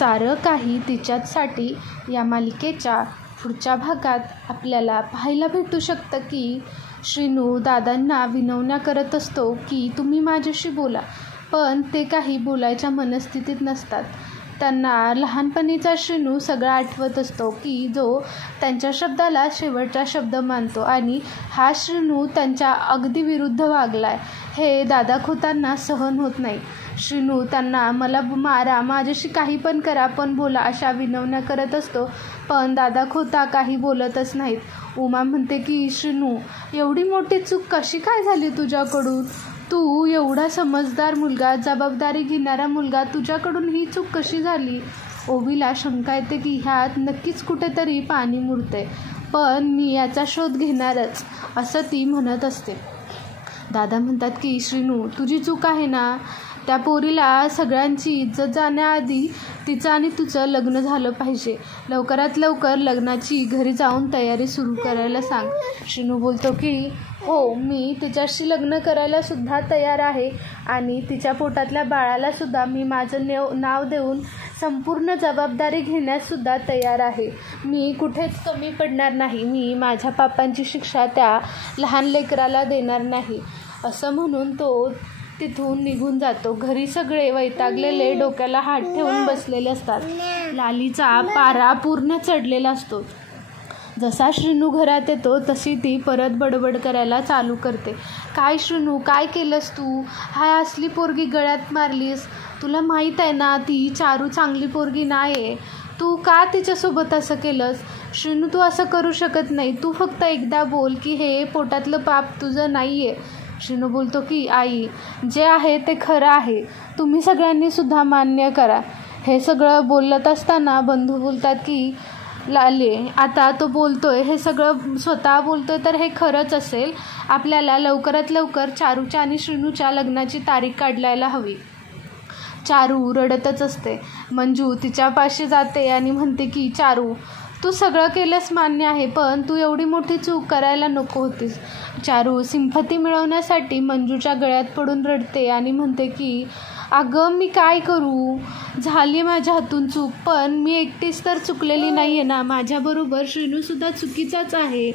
सारं काही तिच्यासाठी या मालिकेच्या पुढच्या भागात आपल्याला पाहायला भेटू शकतं की श्रीनू दादांना विनवण्या करत असतो की तुम्ही माझ्याशी बोला, पण ते काही बोलायच्या मनस्थितीत नसतात. त्यांना लहानपणीचा श्रीनू सगळा आठवत असतो की जो त्यांच्या शब्दाला शेवटचा शब्द मानतो आणि हा श्रीनू त्यांच्या अगदी विरुद्ध वागलाय हे दादा खोतांना सहन होत नाही. श्रीनू त्यांना मला मारा, माझ्याशी काही पण करा, पण बोला अशा विनवण्या करत असतो, पण दादा खोता काही बोलतच नाहीत. उमा म्हणते की श्रीनू एवढी मोठी चूक कशी काय झाली तुझ्याकडून? तू एवढा समजदार मुलगा, जबाबदारी घेणारा मुलगा, तुझ्याकडून ही चूक कशी झाली? ओवीला शंका येते की ह्यात नक्कीच कुठेतरी पाणी मुरते, पण मी याचा शोध घेणारच असं ती म्हणत असते. दादा म्हणतात की श्रीनू तुझी चूक आहे ना, त्या पोरीला सगळ्यांची इज्जत जाण्याआधी तिचं आणि तुझं लग्न झालं पाहिजे. लवकरात लवकर लग्नाची घरी जाऊन तयारी सुरू करायला सांग. श्रीनू बोलतो की हो, मी तिच्याशी लग्न करायला सुद्धा तयार आहे आणि तिच्या पोटातल्या बाळाला सुद्धा मी माझं नाव देऊन संपूर्ण जबाबदारी घेण्यासुद्धा तयार आहे. मी कुठेच कमी पडणार नाही. मी माझ्या पापांची शिक्षा त्या लहान लेकराला देणार नाही असं म्हणून तो तिथून निघून जातो. घरी सगळे वैतागलेले डोक्याला हात ठेवून बसलेले असतात. लालीचा पारा पूर्ण चढलेला असतो. जसा श्रीनू घरात येतो तशी ती परत बडबड करायला चालू करते. काय श्रीनू, काय केलंस तू? हा असली पोरगी गळ्यात मारलीस? तुला माहीत आहे ना ती चारू चांगली पोरगी नाही आहे. तू का तिच्यासोबत असं केलंस? श्रीनू तू असं करू शकत नाही. तू फक्त एकदा बोल की हे पोटातलं पाप तुझं नाही आहे. श्रीनू बोलतो की आई, जे आहे ते खरं आहे, तुम्ही सगळ्यांनी सुद्धा मान्य करा. हे सगळं बोलत असताना बंधू बोलतात की लाले, आता तो बोलतोय हे सगळं स्वतः बोलतोय तर हे खरंच असेल. आपल्याला लवकरात लवकर चारूच्या आणि श्रीनूच्या लग्नाची तारीख काढायला हवी. चारू रडतच असते. मंजू तिच्यापाशी जाते आणि म्हणते की चारू तू सगळं केलंस मान्य आहे, पण तू एवढी मोठी चूक करायला नको होतीस. चारू सिंपती मिळवण्यासाठी मंजूच्या गळ्यात पडून रडते आणि म्हणते की अगं मी काय करू, झाली माझ्या हातून चूक, पण मी एकटीच तर चुकलेली नाही आहे ना, माझ्याबरोबर श्रीनूसुद्धा चुकीचाच आहे.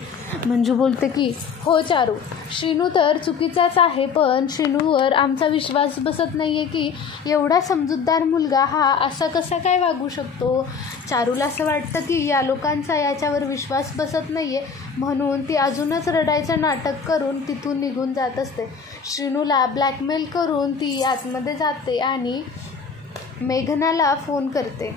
मंजू बोलते की हो चारू, श्रीनू तर चुकीचाच आहे, पण श्रीनूवर आमचा विश्वास बसत नाही आहे की एवढा समजूतदार मुलगा हा असा कसा काय वागू शकतो. चारूला असं वाटतं की या लोकांचा याच्यावर विश्वास बसत नाही आहे, म्हणून ती अजूनच रडायचं नाटक करून तिथून निघून जात असते. श्रीनूला ब्लॅकमेल करून ती आतमध्ये जाते आणि मेघनाला फोन करते.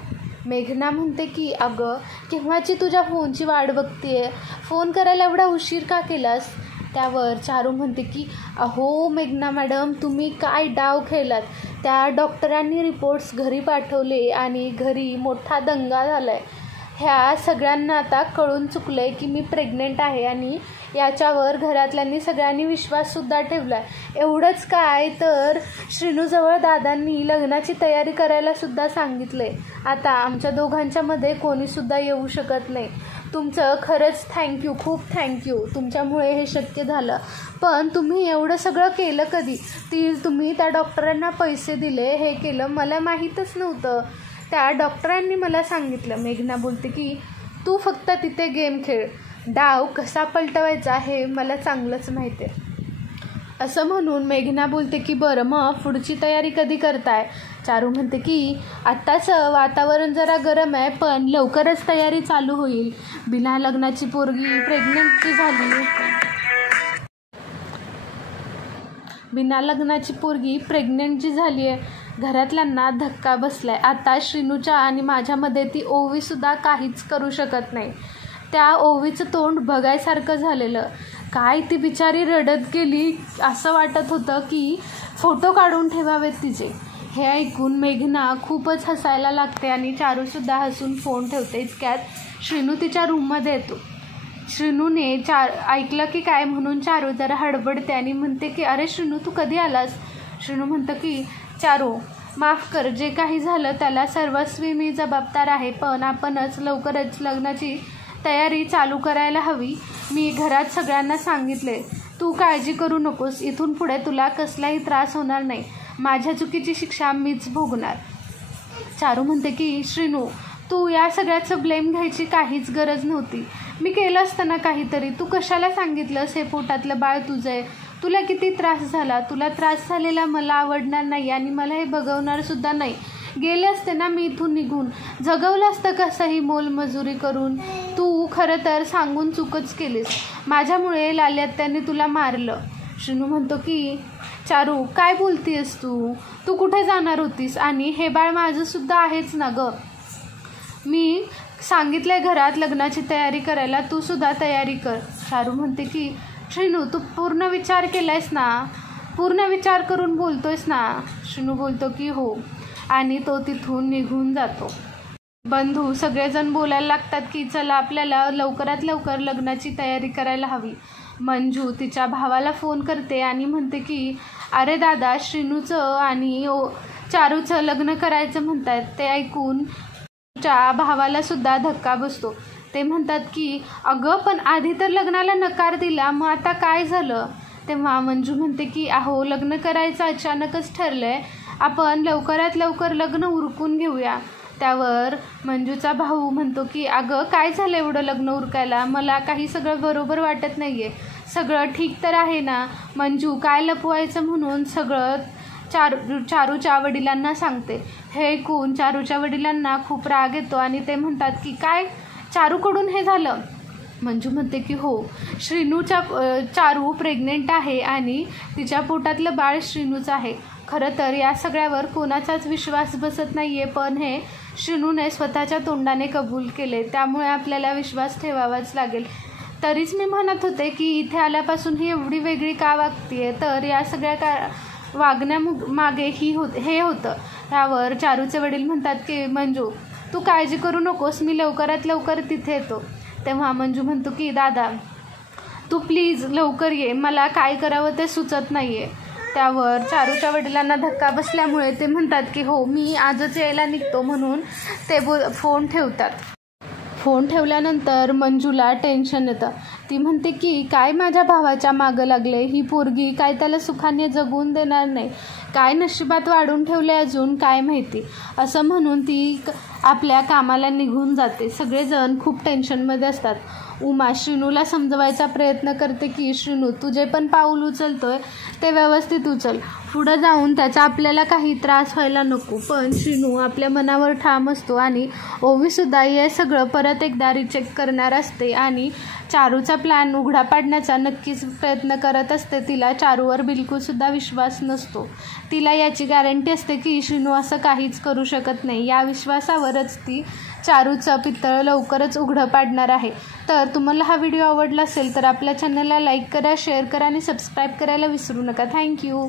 मेघना म्हणते की अगं केव्हाची तुझ्या फोनची वाट बघतेय, फोन करायला एवढा उशीर का केलास? त्यावर चारू म्हणते की अहो मेघना मॅडम, तुम्ही काय डाव खेळलात. त्या डॉक्टरांनी रिपोर्ट्स घरी पाठवले आणि घरी मोठा दंगा झाला आहे. ह्या सगळ्यांना आता कळून चुकलं आहे की मी प्रेग्नेंट आहे आणि याच्यावर घरातल्यांनी सगळ्यांनी विश्वाससुद्धा ठेवला आहे. एवढंच काय तर श्रीनूजवळ दादांनी लग्नाची तयारी करायलासुद्धा सांगितलं आहे. आता आमच्या दोघांच्यामध्ये कोणीसुद्धा येऊ शकत नाही. तुमचं खरंच थँक्यू, खूप थँक्यू, तुमच्यामुळे हे शक्य झालं. पण तुम्ही एवढं सगळं केलं कधी? तुम्ही त्या डॉक्टरांना पैसे दिले, हे केलं, मला माहीतच नव्हतं. त्या डॉक्टरांनी मला सांगितलं. मेघना बोलते की तू फक्त तिथे गेम खेळ, डाव कसा पलटवायचा हे मला चांगलंच माहिती आहे असं म्हणून मेघना बोलते की बरं मग पुढची तयारी कधी करताय? चारू म्हणते की आत्ताच वातावरण जरा गरम आहे, पण लवकरच तयारी चालू होईल. बिना लग्नाची पोरगी प्रेग्नेंटची झाली, बिना लग्नाची पोरगी प्रेग्नेंट जी झाली आहे. घरातल्यांना धक्का बसलाय. आता श्रीनूच्या आणि माझ्यामध्ये ती ओवीसुद्धा काहीच करू शकत नाही. त्या ओवीचं तोंड बघायसारखं झालेलं. काय ती बिचारी रडत गेली, असं वाटत होतं की फोटो काढून ठेवावेत तिचे. हे ऐकून मेघना खूपच हसायला लागते आणि चारूसुद्धा हसून फोन ठेवते. इतक्यात श्रीनू तिच्या रूममध्ये येतो. श्रीनूने ऐकलं की काय म्हणून चारू जरा हडबडते आणि म्हणते की अरे श्रीनू तू कधी आलास? श्रीनू म्हणतं की चारू माफ कर, जे काही झालं त्याला सर्वस्वी मी जबाबदार आहे, पण आपणच लवकरच लग्नाची तयारी चालू करायला हवी. मी घरात सगळ्यांना सांगितले, तू काळजी करू नकोस, इथून पुढे तुला कसलाही त्रास होणार नाही. माझ्या चुकीची शिक्षा मीच भोगणार. चारू म्हणते की श्रीनू, तू या सगळ्याचं ब्लेम घ्यायची काहीच गरज नव्हती. मी केलं असतं ना काहीतरी. तू कशाला सांगितलंस हे पोटातलं बाळ तुझं आहे. तुला किती त्रास झाला. तुला त्रास झालेला मला आवडणार नाही आणि मला हे बघवणारसुद्धा नाही. गेले असते ना मी इथून निघून, जगवलं असतं कसंही मोलमजुरी करून. तू खरं तर सांगून चूकच केलीस. माझ्यामुळे लाली आत्याने तुला मारलं. श्रीनू म्हणतो की चारू, काय बोलतीयस तू. तू कुठे जाणार होतीस आणि हे बाळ माझंसुद्धा आहेच ना गं. मी सांगितलंय घरात लग्नाची तयारी करायला, तू सुद्धा तयारी कर. चारू म्हणते की श्रीनू, तू पूर्ण विचार केलायस ना. पूर्ण विचार करून बोलतोयस ना. श्रीनू बोलतो की हो आणि तो तिथून निघून जातो. बंधू सगळेजण बोलायला लागतात की चला आपल्याला लवकरात लवकर लग्नाची तयारी करायला हवी. मंजू तिच्या भावाला फोन करते आणि म्हणते की अरे दादा, श्रीनूचं आणि चारूचं लग्न करायचं म्हणतात. ते ऐकून च्या भावाला सुद्धा धक्का बसतो. ते म्हणतात की अगं पण आधी तर लग्नाला नकार दिला, मग आता काय झालं. तेव्हा मंजू म्हणते की अहो, लग्न करायचं अचानकच ठरलंय. आपण लवकरात लवकर लग्न उरकून घेऊया. त्यावर मंजूचा भाऊ म्हणतो की अगं काय झालं एवढं लग्न उरकायला. मला काही सगळं बरोबर वाटत नाही आहे. सगळं ठीक तर आहे ना. मंजू काय लपवायचं म्हणून सगळं चारूच्या वडिलांना सांगते. हे ऐकून चारूच्या वडिलांना खूप राग येतो आणि ते म्हणतात की काय, चारूकडून हे झालं. मंजू म्हणते की हो, चारू प्रेग्नेंट आहे आणि तिच्या पोटातलं बाळ श्रीनूचं आहे. खरं तर या सगळ्यावर कोणाचाच विश्वास बसत नाही आहे, पण हे श्रीनूने स्वतःच्या तोंडाने कबूल केले, त्यामुळे आपल्याला विश्वास ठेवावाच लागेल. तरीच मी म्हणत होते की इथे आल्यापासून ही एवढी वेगळी का वागते. तर या सगळ्या वागण्यामागे हे होतं. त्यावर चारूचे वडील म्हणतात की मंजू, तू काळजी करू नकोस, मी लवकरात लवकर तिथे येतो. तेव्हा मंजू म्हणतो की दादा, तू प्लीज लवकर ये, मला काय करावं ते सुचत नाही आहे. त्यावर चारूच्या वडिलांना धक्का बसल्यामुळे ते म्हणतात की हो, मी आजच यायला निघतो. म्हणून ते फोन ठेवतात. फोन ठेवल्यानंतर मंजूला टेन्शन येतं. ती म्हणते की काय माझ्या भावाच्या मागं लागले. ही पोरगी काय त्याला सुखाने जगून देणार नाही. काय नशिबात वाढून ठेवले अजून काय माहिती. असं म्हणून ती आपल्या कामाला निघून जाते. सगळेजण खूप टेन्शनमध्ये असतात. उमा श्रीनूला समजवायचा प्रयत्न करते की श्रीनू, तू जे पण पाऊल उचलतोय ते व्यवस्थित उचल. पुढं जाऊन त्याचा आपल्याला काही त्रास व्हायला नको. पण श्रीनू आपल्या मनावर ठाम असतो आणि ओवीसुद्धा हे सगळं परत एकदा रिचेक करणार असते आणि चारूचा प्लॅन उघडा पाडण्याचा नक्कीच प्रयत्न करत असते. तिला चारूवर बिलकुलसुद्धा विश्वास नसतो. तिला याची गॅरंटी असते की श्रीनू असं काहीच करू शकत नाही. या विश्वासावरच ती चारूचं पितळ लवकरच उघडं पाडणार आहे. तर तुम्हाला हा व्हिडिओ आवडला असेल तर आपल्या चॅनलला लाईक करा, शेअर करा आणि सबस्क्राईब करायला विसरू नका. थँक्यू.